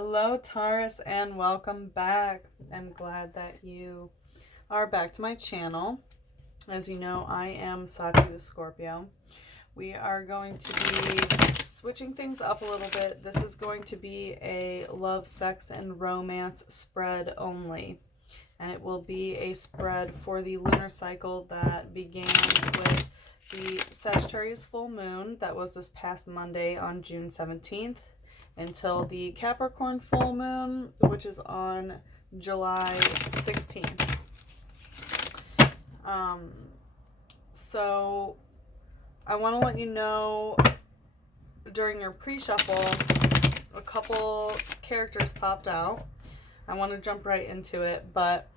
Hello, Taurus, and welcome back. I'm glad that you are back to my channel. As you know, I am Sachi the Scorpio. We are going to be switching things up a little bit. This is going to be a love, sex, and romance spread only. And it will be a spread for the lunar cycle that began with the Sagittarius full moon that was this past Monday on June 17th. Until the Capricorn full moon, which is on July 16th. So I want to let you know during your pre-shuffle, a couple characters popped out. I want to jump right into it, but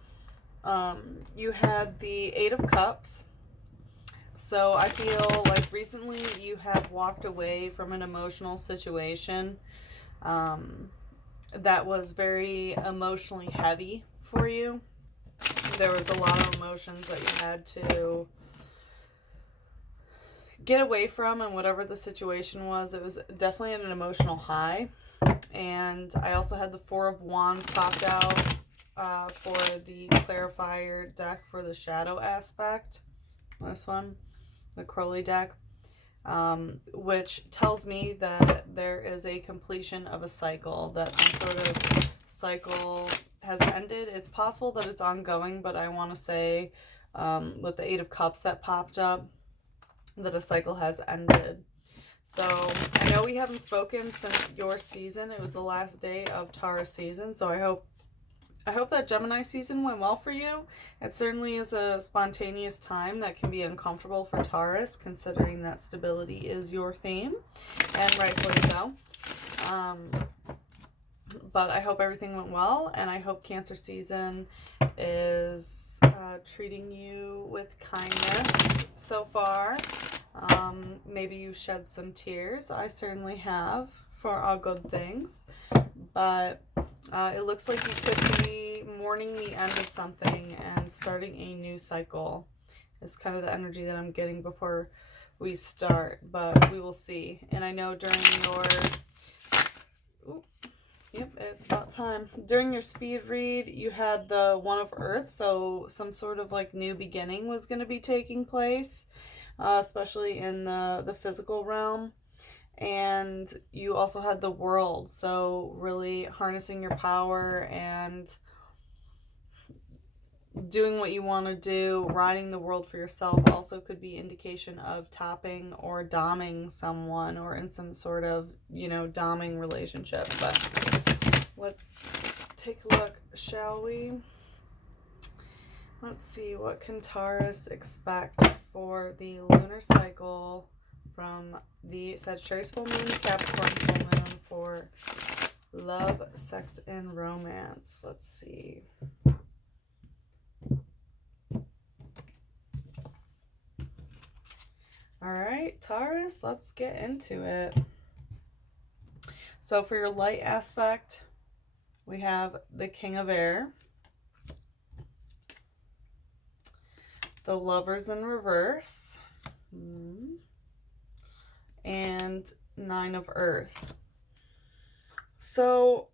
you had the Eight of Cups. So I feel like recently you have walked away from an emotional situation that was very emotionally heavy for you. There was a lot of emotions that you had to get away from, and whatever the situation was, it was definitely at an emotional high. And I also had the Four of Wands popped out for the clarifier deck for the shadow aspect. This one, the Crowley deck. Which tells me that there is a completion of a cycle, that some sort of cycle has ended. It's possible that it's ongoing, but I want to say with the Eight of Cups that popped up, that a cycle has ended. So I know we haven't spoken since your season. It was the last day of Taurus season, so I hope that Gemini season went well for you. It certainly is a spontaneous time that can be uncomfortable for Taurus, considering that stability is your theme, and rightfully so. But I hope everything went well, and I hope Cancer season is treating you with kindness so far. Maybe you shed some tears. I certainly have, for all good things. But it looks like you could be mourning the end of something and starting a new cycle. It's kind of the energy that I'm getting before we start, but we will see. And I know during your... Yep, it's about time. During your speed read, you had the One of Earth, so some sort of like new beginning was going to be taking place, especially in the physical realm. And you also had the World, so really harnessing your power and doing what you want to do, riding the world for yourself also could be indication of topping or doming someone, or in some sort of, doming relationship. But let's take a look, shall we? Let's see, what can Taurus expect for the lunar cycle from the Sagittarius full moon, Capricorn full moon, for love, sex, and romance. Let's see. All right, Taurus, let's get into it. So for your light aspect, we have the King of Air, the Lovers in reverse, and Nine of Earth. So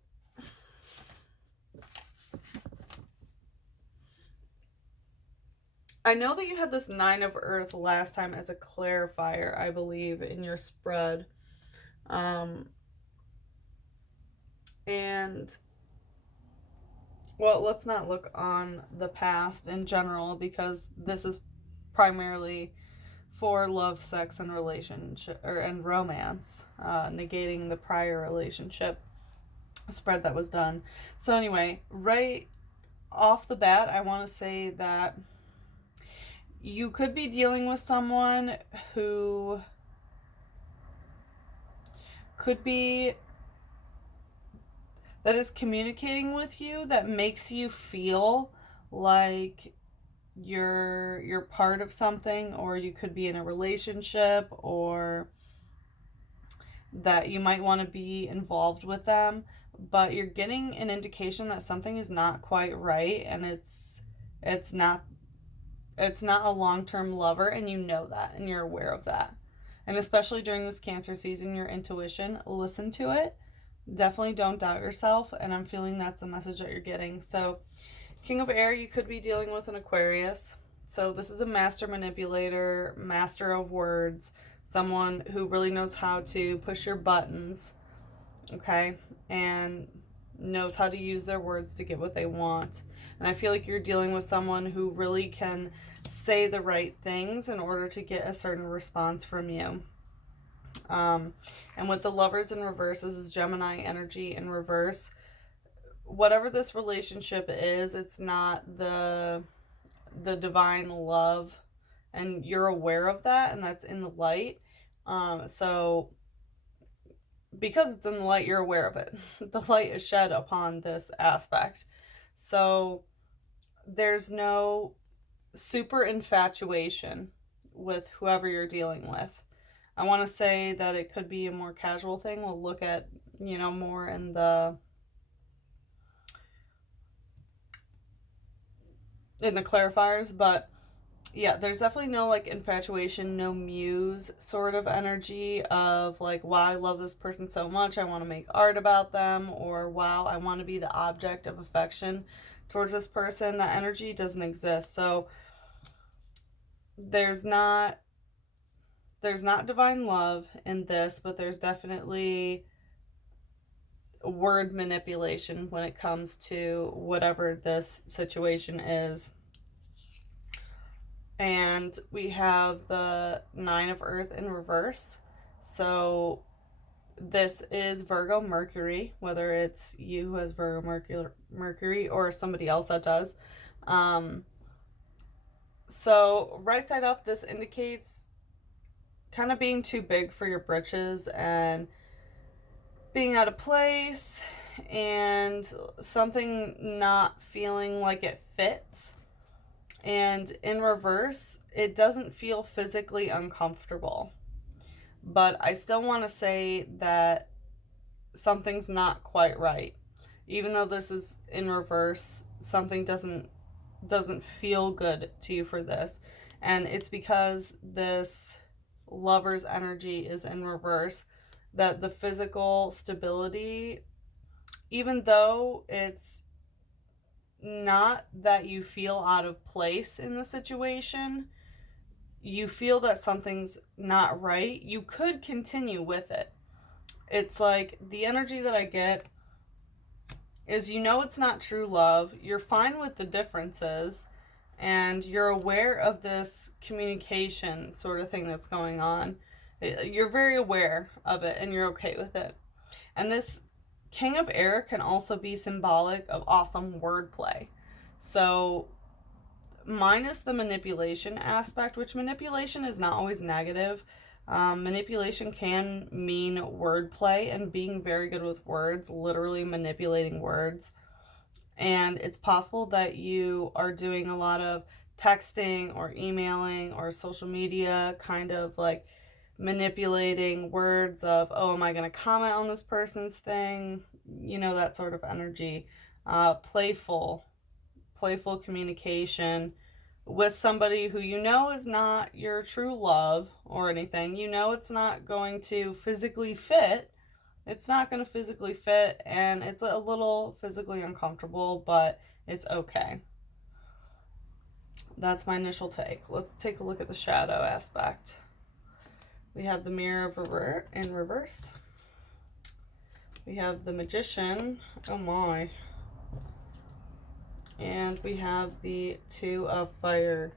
I know that you had this Nine of Earth last time as a clarifier, I believe, in your spread. And, well, let's not look on the past in general, because this is primarily for love, sex, and relationship, and romance, negating the prior relationship spread that was done. So anyway, right off the bat, I want to say that you could be dealing with someone who could be, that is communicating with you, that makes you feel like you're part of something, or you could be in a relationship, or that you might want to be involved with them, but you're getting an indication that something is not quite right, and it's not a long-term lover, and you know that, and you're aware of that. And especially during this Cancer season, your intuition, listen to it, Definitely don't doubt yourself, and I'm feeling that's the message that you're getting. So, King of Air, you could be dealing with an Aquarius. So, this is a master manipulator, master of words, someone who really knows how to push your buttons, okay, and knows how to use their words to get what they want. And I feel like you're dealing with someone who really can say the right things in order to get a certain response from you. And with the Lovers in reverse, this is Gemini energy in reverse. Whatever this relationship is, it's not the divine love, and you're aware of that, and that's in the light. So because it's in the light, you're aware of it. The light is shed upon this aspect. So there's no super infatuation with whoever you're dealing with. I want to say that it could be a more casual thing. We'll look at, more in the clarifiers, but yeah, there's definitely no like infatuation, no muse sort of energy of like, wow, I love this person so much, I want to make art about them, or wow, I want to be the object of affection towards this person. That energy doesn't exist. So there's not divine love in this, but there's definitely word manipulation when it comes to whatever this situation is. And we have the Nine of Earth in reverse. So this is Virgo Mercury, whether it's you who has Virgo Mercury or somebody else that does. So right side up, this indicates kind of being too big for your britches and being out of place and something not feeling like it fits. And in reverse, it doesn't feel physically uncomfortable. But I still want to say that something's not quite right. Even though this is in reverse, something doesn't feel good to you for this. And it's because this Lover's energy is in reverse, that the physical stability, even though it's not that you feel out of place in the situation, you feel that something's not right, you could continue with it. It's like the energy that I get is, it's not true love, you're fine with the differences, and you're aware of this communication sort of thing that's going on. You're very aware of it and you're okay with it. And this King of Air can also be symbolic of awesome wordplay. So minus the manipulation aspect, which manipulation is not always negative. Manipulation can mean wordplay and being very good with words, literally manipulating words. And it's possible that you are doing a lot of texting or emailing or social media, kind of like manipulating words of, oh, am I going to comment on this person's thing? That sort of energy. Playful communication with somebody who is not your true love or anything. It's not going to physically fit. It's not going to physically fit, and it's a little physically uncomfortable, but it's okay. That's my initial take. Let's take a look at the shadow aspect. We have the Mirror in reverse. We have the Magician. Oh my. And we have the Two of Fire.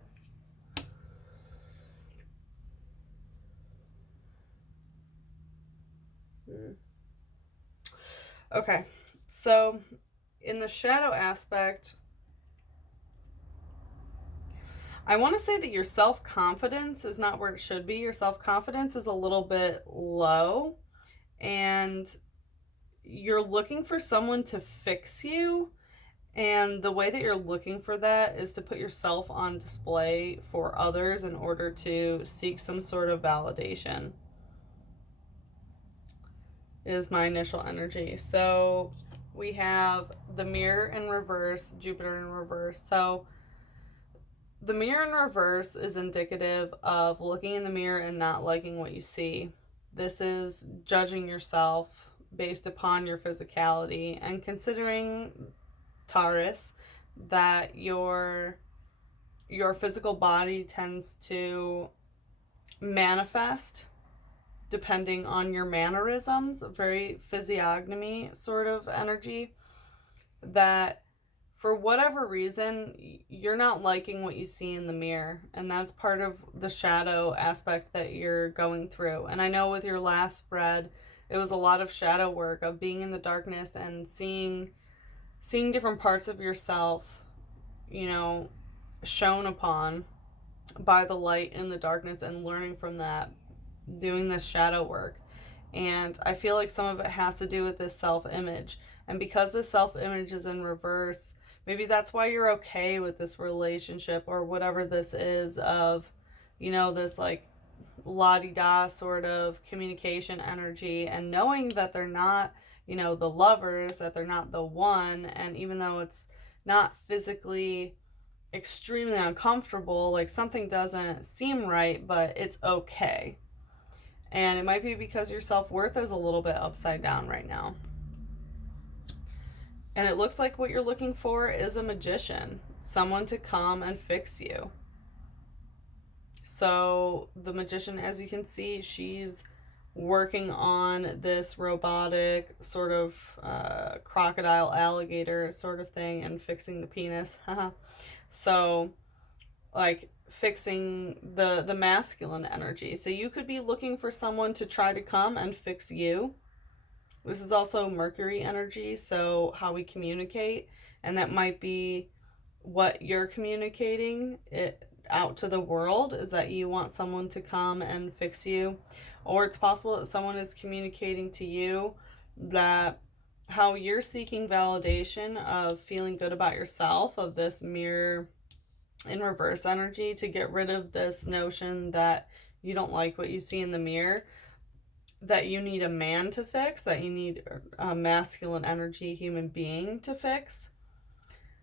Okay, so in the shadow aspect, I want to say that your self-confidence is not where it should be. Your self-confidence is a little bit low, and you're looking for someone to fix you. And the way that you're looking for that is to put yourself on display for others in order to seek some sort of validation, is my initial energy. So we have the Mirror in reverse, Jupiter in reverse. So the Mirror in reverse is indicative of looking in the mirror and not liking what you see. This is judging yourself, based upon your physicality. And considering, Taurus, that your physical body tends to manifest depending on your mannerisms, very physiognomy sort of energy, that for whatever reason, you're not liking what you see in the mirror. And that's part of the shadow aspect that you're going through. And I know with your last spread, it was a lot of shadow work of being in the darkness and seeing different parts of yourself, you know, shown upon by the light in the darkness, and learning from that, doing this shadow work. And I feel like some of it has to do with this self-image. And because this self-image is in reverse, maybe that's why you're okay with this relationship or whatever this is of, you know, this like la-di-da sort of communication energy, and knowing that they're not, you know, the lovers, that they're not the one. And even though it's not physically extremely uncomfortable, like something doesn't seem right, but it's okay. And it might be because your self-worth is a little bit upside down right now. And it looks like what you're looking for is a magician, someone to come and fix you. So the magician, as you can see, she's working on this robotic sort of crocodile alligator sort of thing and fixing the penis. So like fixing the masculine energy. So you could be looking for someone to try to come and fix you. This is also Mercury energy, so how we communicate, and that might be what you're communicating it out to the world, is that you want someone to come and fix you. Or it's possible that someone is communicating to you that how you're seeking validation of feeling good about yourself, of this mirror in reverse energy, to get rid of this notion that you don't like what you see in the mirror, that you need a man to fix, that you need a masculine energy human being to fix.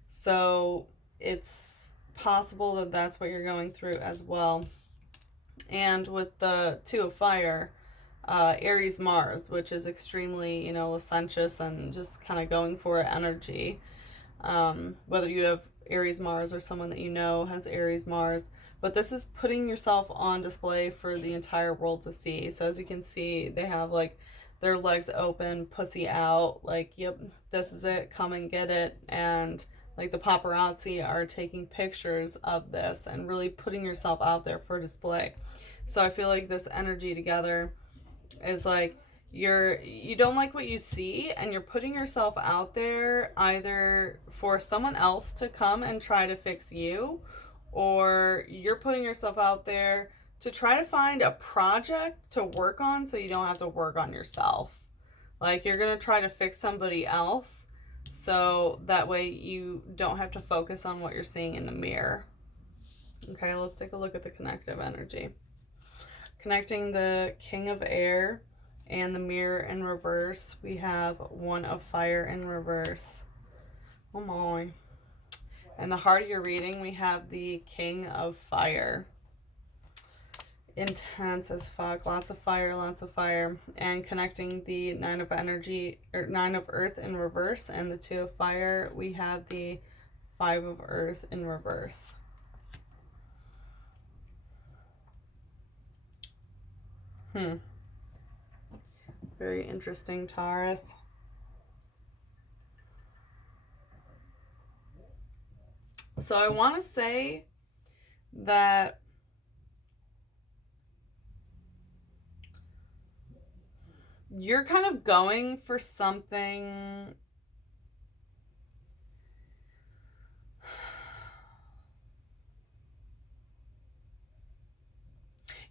So it's possible that that's what you're going through as well. And with the Two of Fire, Aries Mars, which is extremely, you know, licentious and just kind of going for energy. Whether you have Aries Mars or someone that you know has Aries Mars, but this is putting yourself on display for the entire world to see. So as you can see, they have like their legs open, pussy out, like, yep, this is it, come and get it. And like the paparazzi are taking pictures of this and really putting yourself out there for display. So I feel like this energy together is like you don't like what you see, and you're putting yourself out there either for someone else to come and try to fix you, or you're putting yourself out there to try to find a project to work on so you don't have to work on yourself. Like you're going to try to fix somebody else so that way you don't have to focus on what you're seeing in the mirror. Okay, let's take a look at the connective energy. Connecting the King of Air and the mirror in reverse, we have One of Fire in reverse. Oh my. And the heart of your reading, we have the King of Fire. Intense as fuck. Lots of fire, lots of fire. And connecting the Nine of Energy, or Nine of Earth in reverse, and the Two of Fire, we have the Five of Earth in reverse. Very interesting, Taurus. So I want to say that you're kind of going for something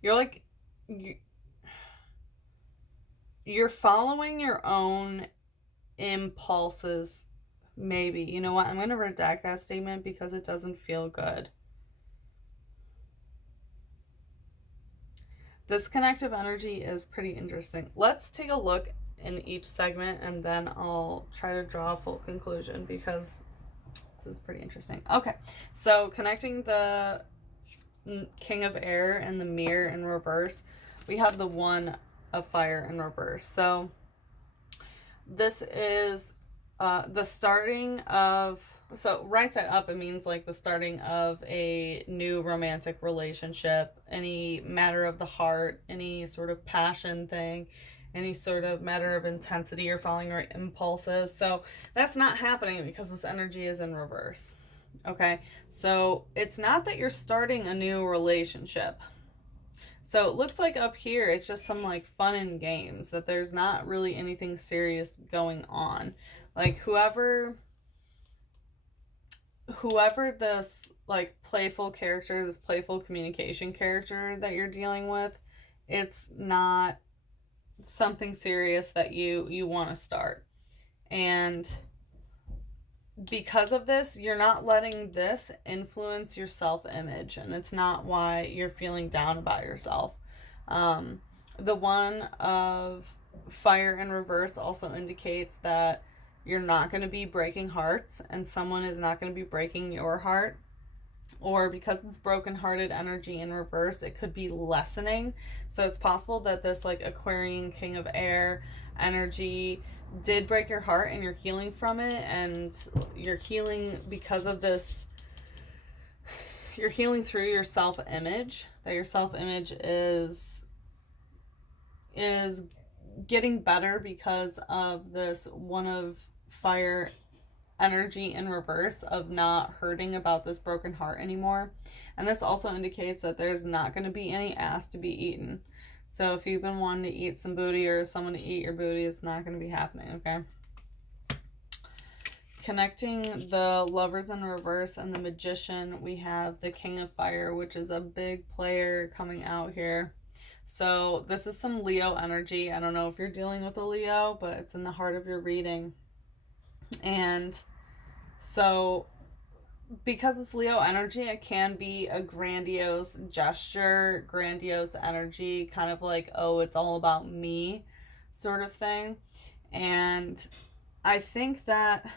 you're like you're following your own impulses, maybe. You know what? I'm going to redact that statement because it doesn't feel good. This connective energy is pretty interesting. Let's take a look in each segment and then I'll try to draw a full conclusion because this is pretty interesting. Okay, so connecting the King of Air and the mirror in reverse, we have the One of Fire in reverse. So This is the starting of, so right side up, it means like the starting of a new romantic relationship, any matter of the heart, any sort of passion thing, any sort of matter of intensity or following your impulses. So that's not happening because this energy is in reverse. Okay, so it's not that you're starting a new relationship. So it looks like up here it's just some like fun and games, that there's not really anything serious going on. Like whoever this like playful character, this playful communication character that you're dealing with, it's not something serious that you want to start. And because of this, you're not letting this influence your self-image, and it's not why you're feeling down about yourself. The one of fire in reverse also indicates that you're not going to be breaking hearts, and someone is not going to be breaking your heart. Or because it's broken-hearted energy in reverse, it could be lessening. So it's possible that this like Aquarian King of Air energy did break your heart and you're healing from it, and you're healing because of this. You're healing through your self-image, that your self-image is getting better because of this one of fire energy in reverse, of not hurting about this broken heart anymore. And this also indicates that there's not going to be any ass to be eaten. So if you've been wanting to eat some booty or someone to eat your booty, it's not going to be happening, okay? Connecting the Lovers in reverse and the Magician, we have the King of Fire, which is a big player coming out here. So this is some Leo energy. I don't know if you're dealing with a Leo, but it's in the heart of your reading. And so because it's Leo energy, it can be a grandiose gesture, grandiose energy, kind of like, oh, it's all about me sort of thing. And I think that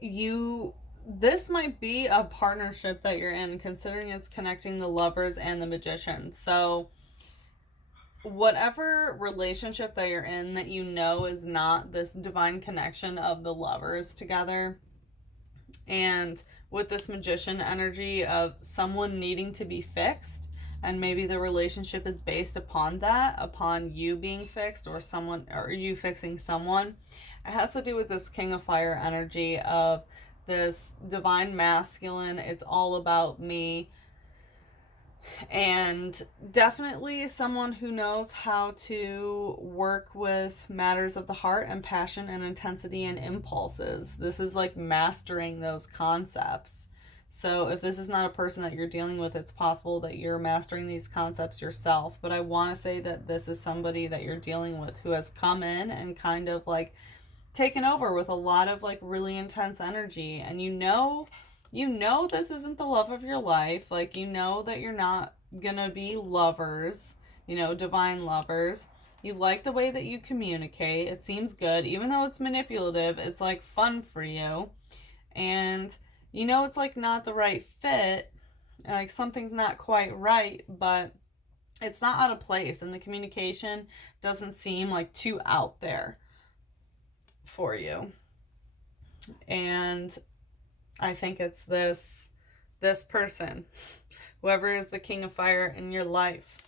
this might be a partnership that you're in, considering it's connecting the Lovers and the Magician. So whatever relationship that you're in that you know is not this divine connection of the lovers together, and with this Magician energy of someone needing to be fixed, and maybe the relationship is based upon that, upon you being fixed or someone, or you fixing someone. It has to do with this King of Fire energy of this divine masculine. It's all about me. And definitely someone who knows how to work with matters of the heart and passion and intensity and impulses. This is like mastering those concepts. So if this is not a person that you're dealing with, it's possible that you're mastering these concepts yourself. But I want to say that this is somebody that you're dealing with who has come in and kind of like taken over with a lot of like really intense energy. And you know this isn't the love of your life. Like, you know that you're not gonna be lovers, divine lovers. You like the way that you communicate. It seems good. Even though it's manipulative, it's like fun for you. And it's like not the right fit. Like something's not quite right, but it's not out of place. And the communication doesn't seem like too out there for you. And I think it's this person, whoever is the King of Fire in your life.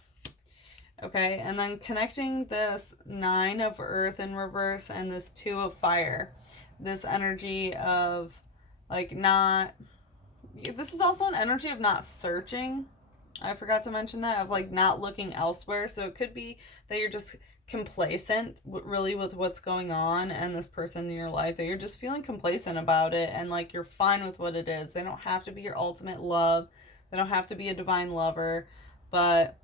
Okay, and then connecting this 9 of Earth in reverse and this 2 of Fire. This energy of like this is also an energy of not searching. I forgot to mention that, of like not looking elsewhere. So it could be that you're just complacent really with what's going on and this person in your life, that you're just feeling complacent about it, and like you're fine with what it is. They don't have to be your ultimate love. They don't have to be a divine lover, but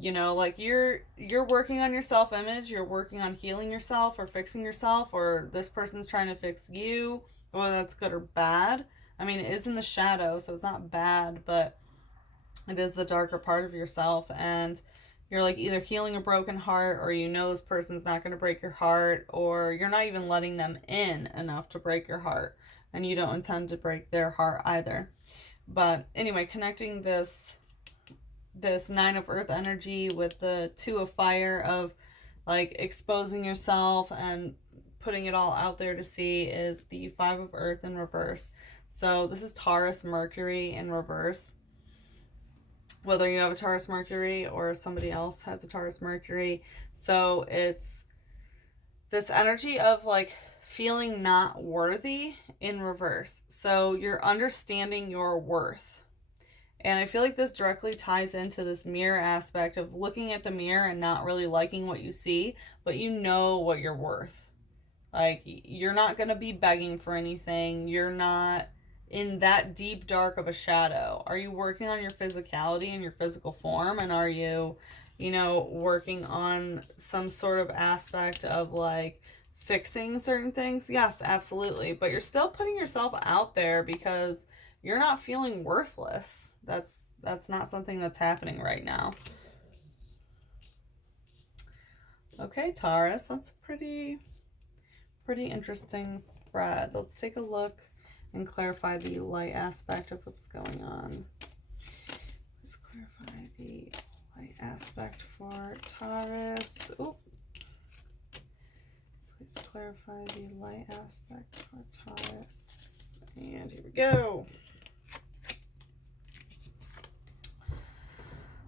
like you're working on your self-image, you're working on healing yourself or fixing yourself, or this person's trying to fix you, whether that's good or bad. I mean, it is in the shadow, so it's not bad, but it is the darker part of yourself. And you're like either healing a broken heart, or this person's not going to break your heart, or you're not even letting them in enough to break your heart, and you don't intend to break their heart either. But anyway, connecting this 9 of Earth energy with the 2 of Fire, of like exposing yourself and putting it all out there to see, is the Five of Earth in reverse. So this is Taurus Mercury in reverse. Whether you have a Taurus Mercury or somebody else has a Taurus Mercury. So it's this energy of like feeling not worthy in reverse. So you're understanding your worth. And I feel like this directly ties into this mirror aspect of looking at the mirror and not really liking what you see, but you know what you're worth. Like, you're not going to be begging for anything. You're not in that deep dark of a shadow. Are you working on your physicality and your physical form? And are you, working on some sort of aspect of like fixing certain things? Yes, absolutely. But you're still putting yourself out there because you're not feeling worthless. That's not something that's happening right now. Okay, Taurus, that's a pretty interesting spread. Let's take a look and clarify the light aspect of what's going on. Let's clarify the light aspect for Taurus. Oh, please clarify the light aspect for Taurus. And here we go.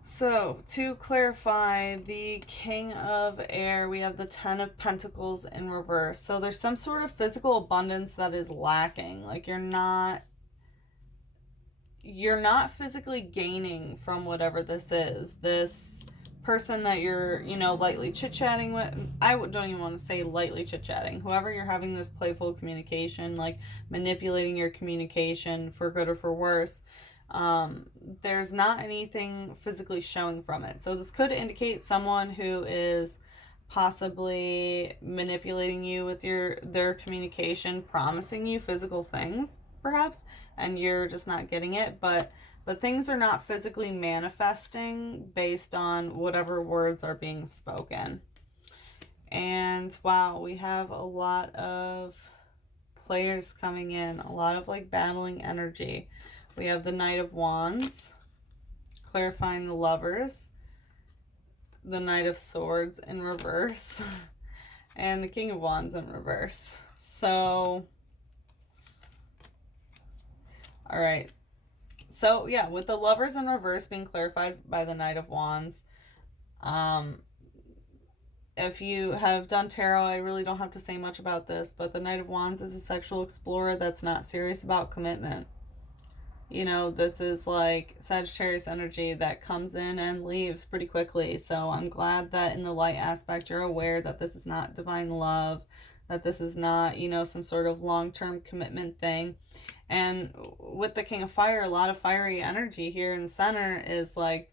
So, to clarify, the King of Air, we have the Ten of Pentacles in reverse. So, there's some sort of physical abundance that is lacking. Like, you're not physically gaining from whatever this is. This person that you're, lightly chit-chatting with. I don't even want to say lightly chit-chatting. Whoever you're having this playful communication, like manipulating your communication for good or for worse, there's not anything physically showing from it. So this could indicate someone who is possibly manipulating you with their communication, promising you physical things, perhaps, and you're just not getting it. But things are not physically manifesting based on whatever words are being spoken. And wow, we have a lot of players coming in, a lot of like battling energy. We have the Knight of Wands, clarifying the Lovers, the Knight of Swords in reverse, and the King of Wands in reverse. So, all right. So, yeah, with the Lovers in reverse being clarified by the Knight of Wands, if you have done tarot, I really don't have to say much about this, but the Knight of Wands is a sexual explorer that's not serious about commitment. This is like Sagittarius energy that comes in and leaves pretty quickly. So I'm glad that in the light aspect, you're aware that this is not divine love, that this is not, some sort of long-term commitment thing. And with the King of Fire, a lot of fiery energy here in the center is like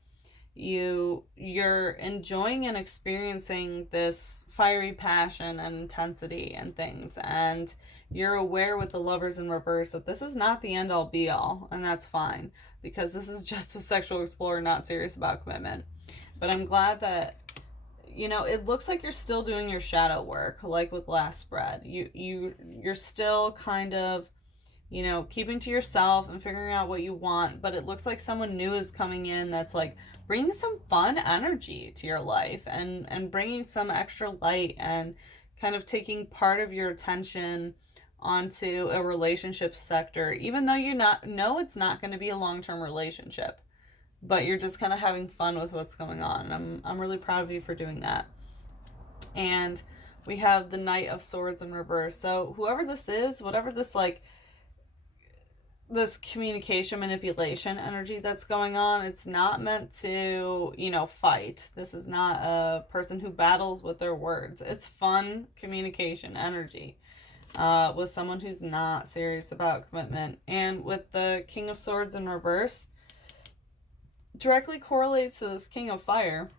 you're enjoying and experiencing this fiery passion and intensity and things. And you're aware with the Lovers in reverse that this is not the end all be all, and that's fine, because this is just a sexual explorer not serious about commitment. But I'm glad that, it looks like you're still doing your shadow work, like with last spread. You're still kind of, keeping to yourself and figuring out what you want, but it looks like someone new is coming in that's like bringing some fun energy to your life and bringing some extra light and kind of taking part of your attention onto a relationship sector, even though know it's not going to be a long-term relationship, but you're just kind of having fun with what's going on. And I'm really proud of you for doing that. And we have the Knight of Swords in reverse. So whoever this is, whatever this like this communication manipulation energy that's going on, it's not meant to, fight. This is not a person who battles with their words. It's fun communication energy. With someone who's not serious about commitment. And with the King of Swords in reverse, directly correlates to this King of Fire.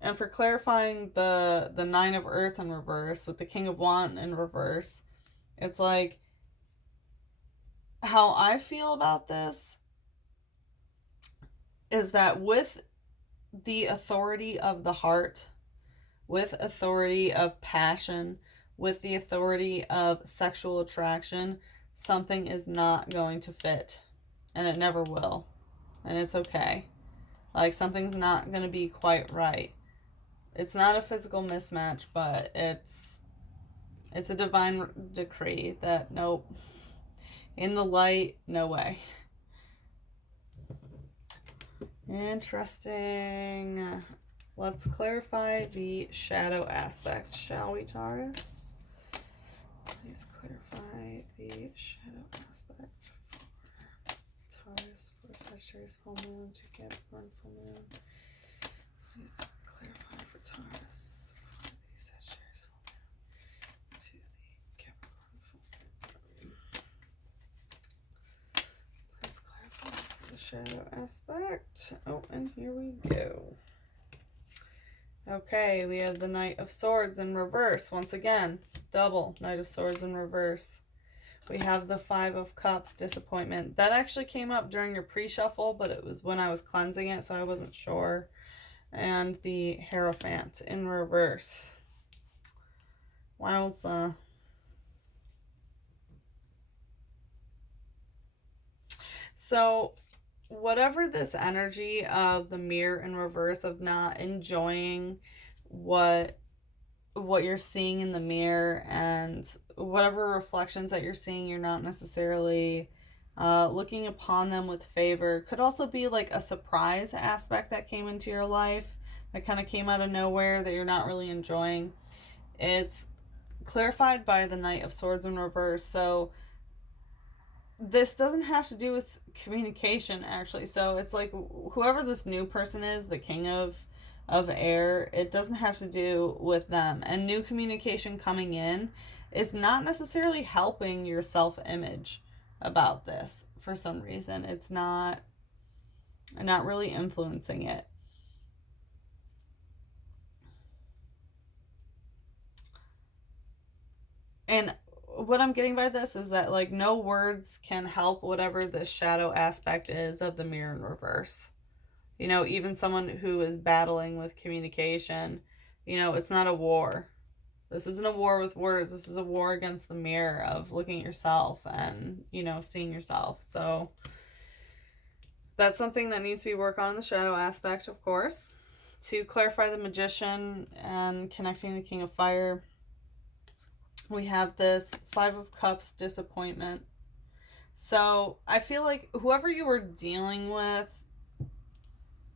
And for clarifying the Nine of Earth in reverse with the King of Wands in reverse, it's like how I feel about this is that with the authority of the heart, with authority of passion, with the authority of sexual attraction, something is not going to fit. And it never will. And it's okay. Like, something's not going to be quite right. It's not a physical mismatch, but it's a divine decree that nope, in the light, no way. Interesting. Let's clarify the shadow aspect, shall we, Taurus? Please clarify the shadow aspect for Taurus, for Sagittarius full moon to Capricorn full moon. Please clarify for Taurus, for the Sagittarius full moon to the Capricorn full moon. Please clarify for the shadow aspect. Oh, and here we go. Okay, we have the Knight of Swords in reverse. Once again, double Knight of Swords in reverse. We have the Five of Cups, disappointment. That actually came up during your pre-shuffle, but it was when I was cleansing it, so I wasn't sure. And the Hierophant in reverse. Wowza. So, whatever this energy of the Mirror in reverse, of not enjoying what you're seeing in the mirror, and whatever reflections that you're seeing, you're not necessarily looking upon them with favor. Could also be like a surprise aspect that came into your life that kind of came out of nowhere that you're not really enjoying. It's clarified by the Knight of Swords in reverse. So this doesn't have to do with communication, actually. So it's like whoever this new person is, the King of air, it doesn't have to do with them. And new communication coming in is not necessarily helping your self-image about this for some reason. It's not really influencing it. And what I'm getting by this is that, like, no words can help whatever the shadow aspect is of the Mirror in reverse. You know, even someone who is battling with communication, you know, it's not a war. This isn't a war with words. This is a war against the mirror of looking at yourself and, you know, seeing yourself. So that's something that needs to be worked on in the shadow aspect, of course. To clarify the Magician and connecting the King of Fire, we have this Five of Cups, disappointment. So I feel like whoever you were dealing with,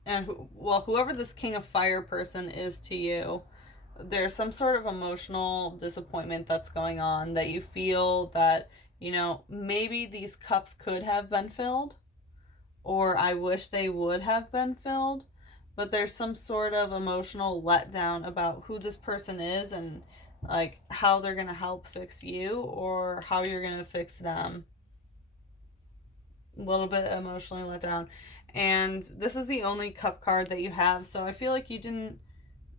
and whoever this King of Fire person is to you, there's some sort of emotional disappointment that's going on, that you feel that, you know, maybe these cups could have been filled, or I wish they would have been filled, but there's some sort of emotional letdown about who this person is and like how they're going to help fix you or how you're going to fix them. A little bit emotionally let down. And this is the only cup card that you have, so I feel like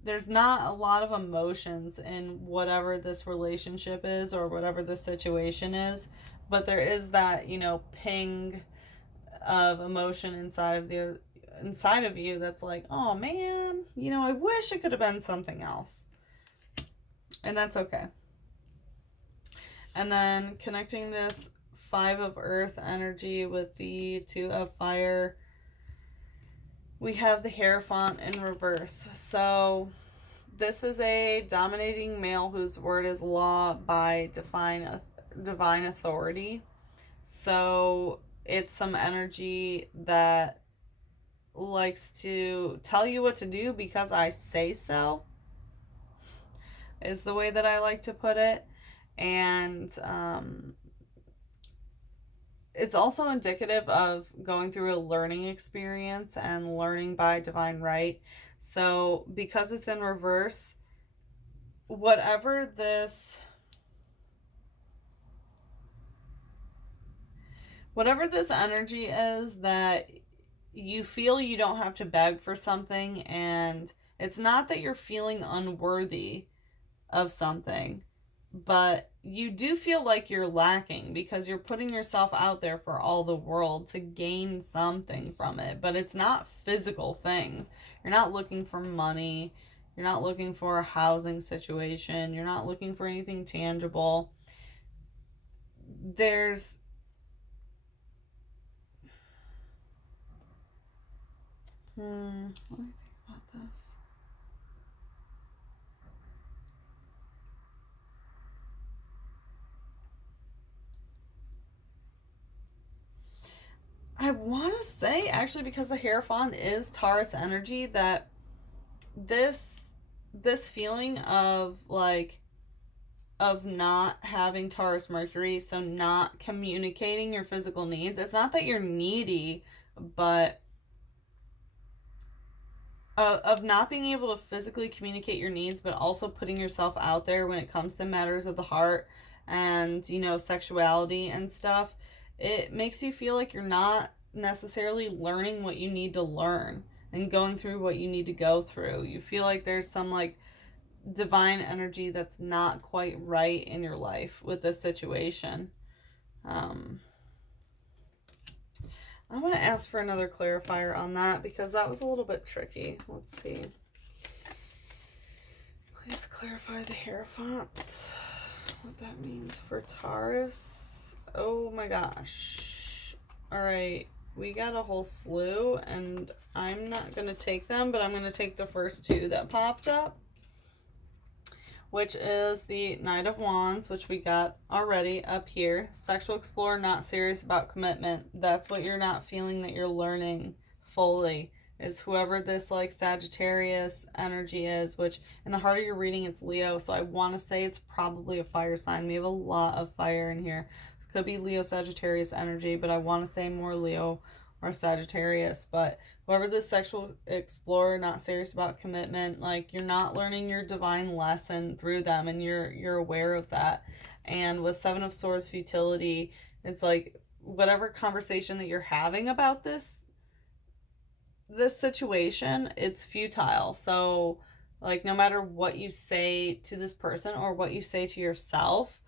there's not a lot of emotions in whatever this relationship is or whatever this situation is, but there is that, you know, ping of emotion inside of you that's like, oh man, you know, I wish it could have been something else. And that's okay. And then connecting this Five of Earth energy with the Two of Fire, we have the Hierophant in reverse. So this is a dominating male whose word is law by divine authority. So it's some energy that likes to tell you what to do because I say so, is the way that I like to put it. And it's also indicative of going through a learning experience and learning by divine right. So because it's in reverse, whatever this energy is that you feel you don't have to beg for something, and it's not that you're feeling unworthy of something, but you do feel like you're lacking because you're putting yourself out there for all the world to gain something from it, but it's not physical things. You're not looking for money. You're not looking for a housing situation. You're not looking for anything tangible. There's let me think about this. to say, actually, because the Hierophant is Taurus energy, that this feeling of like of not having Taurus Mercury, so not communicating your physical needs. It's not that you're needy, but of not being able to physically communicate your needs, but also putting yourself out there when it comes to matters of the heart and, you know, sexuality and stuff. It makes you feel like you're not necessarily learning what you need to learn and going through what you need to go through. You feel like there's some like divine energy that's not quite right in your life with this situation. I'm going to ask for another clarifier on that because that was a little bit tricky. Let's see. Please clarify the Hierophant. What that means for Taurus. Oh my gosh. Alright. We got a whole slew and I'm not going to take them, but I'm going to take the first two that popped up, which is the Knight of Wands, which we got already up here. Sexual explorer, not serious about commitment. That's what you're not feeling that you're learning fully, is whoever this like Sagittarius energy is, which in the heart of your reading it's Leo, so I want to say it's probably a fire sign. We have a lot of fire in here. This could be Leo Sagittarius energy, but I want to say more Leo or Sagittarius. But whoever this sexual explorer, not serious about commitment, like you're not learning your divine lesson through them, and you're aware of that. And with Seven of Swords futility, it's like whatever conversation that you're having about this situation, it's futile. So like no matter what you say to this person or what you say to yourself,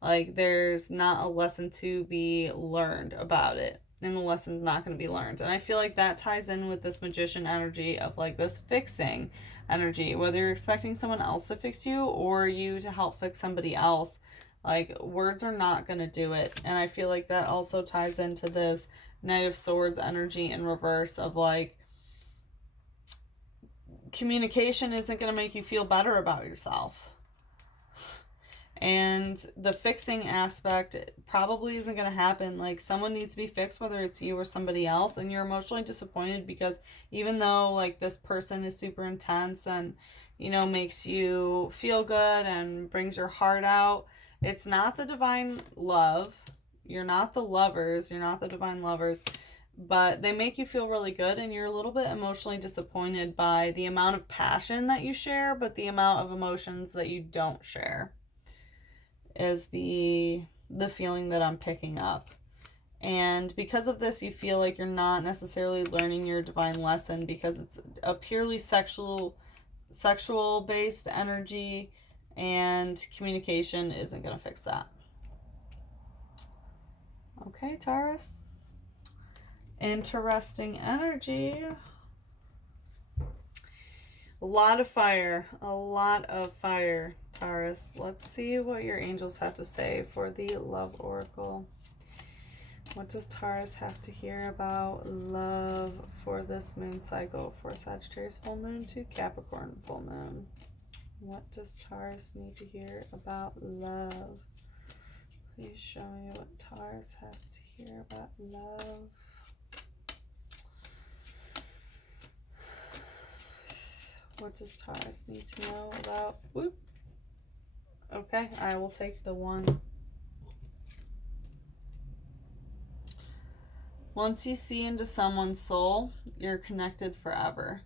like there's not a lesson to be learned about it, and the lesson's not going to be learned. And I feel like that ties in with this Magician energy of like this fixing energy, whether you're expecting someone else to fix you or you to help fix somebody else. Like words are not going to do it. And I feel like that also ties into this Knight of Swords energy in reverse of like communication isn't going to make you feel better about yourself. And the fixing aspect probably isn't going to happen. Like someone needs to be fixed, whether it's you or somebody else, and you're emotionally disappointed because even though like this person is super intense and, you know, makes you feel good and brings your heart out, it's not the divine love. You're not the lovers. You're not the divine lovers. But they make you feel really good, and you're a little bit emotionally disappointed by the amount of passion that you share, but the amount of emotions that you don't share is the feeling that I'm picking up. And because of this, you feel like you're not necessarily learning your divine lesson because it's a purely sexual based energy, and communication isn't going to fix that. Okay, Taurus. Interesting energy. A lot of fire, Taurus. Let's see what your angels have to say for the love oracle. What does Taurus have to hear about love for this moon cycle, for Sagittarius full moon to Capricorn full moon? What does Taurus need to hear about love? Please show me what Taurus has to hear about love. What does Taurus need to know about... Whoop. Okay, I will take the one. Once you see into someone's soul, you're connected forever.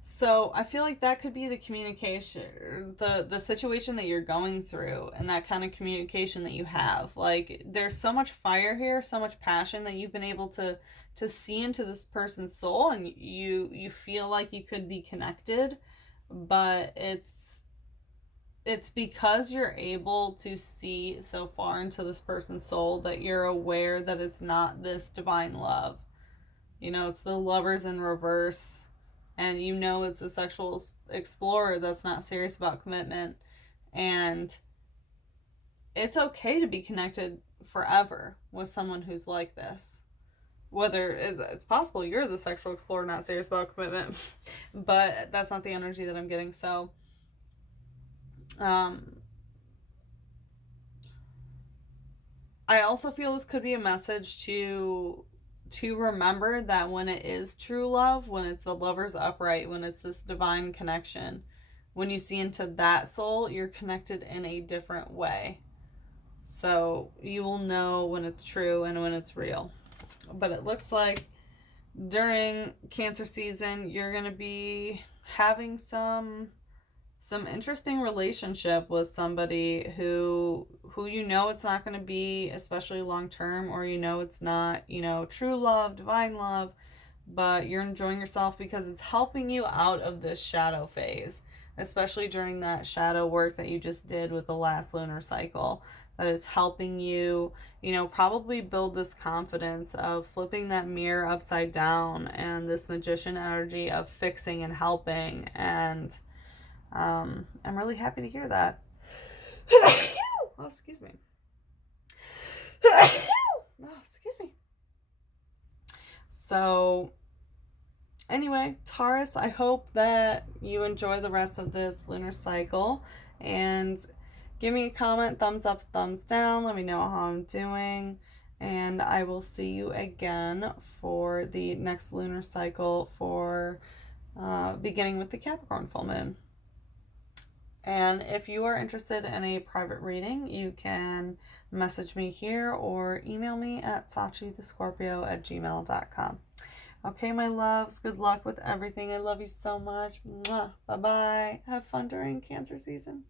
So I feel like that could be the communication, the situation that you're going through, and that kind of communication that you have. Like there's so much fire here, so much passion that you've been able to see into this person's soul, and you feel like you could be connected, but it's because you're able to see so far into this person's soul that you're aware that it's not this divine love. You know, it's the lovers in reverse. And you know it's a sexual explorer that's not serious about commitment. And it's okay to be connected forever with someone who's like this. Whether it's possible you're the sexual explorer not serious about commitment. But that's not the energy that I'm getting. So, I also feel this could be a message to remember that when it is true love, when it's the lover's upright, when it's this divine connection, when you see into that soul, you're connected in a different way. So you will know when it's true and when it's real. But it looks like during Cancer season, you're going to be having some interesting relationship with somebody who you know it's not going to be especially long term, or you know it's not, you know, true love, divine love, but you're enjoying yourself because it's helping you out of this shadow phase, especially during that shadow work that you just did with the last lunar cycle, that it's helping you, you know, probably build this confidence of flipping that mirror upside down, and this magician energy of fixing and helping. And I'm really happy to hear that. Oh, excuse me. Oh, excuse me. So anyway, Taurus, I hope that you enjoy the rest of this lunar cycle, and give me a comment, thumbs up, thumbs down. Let me know how I'm doing, and I will see you again for the next lunar cycle for beginning with the Capricorn full moon. And if you are interested in a private reading, you can message me here or email me at sachithescorpio@gmail.com. Okay, my loves, good luck with everything. I love you so much. Bye-bye. Have fun during Cancer season.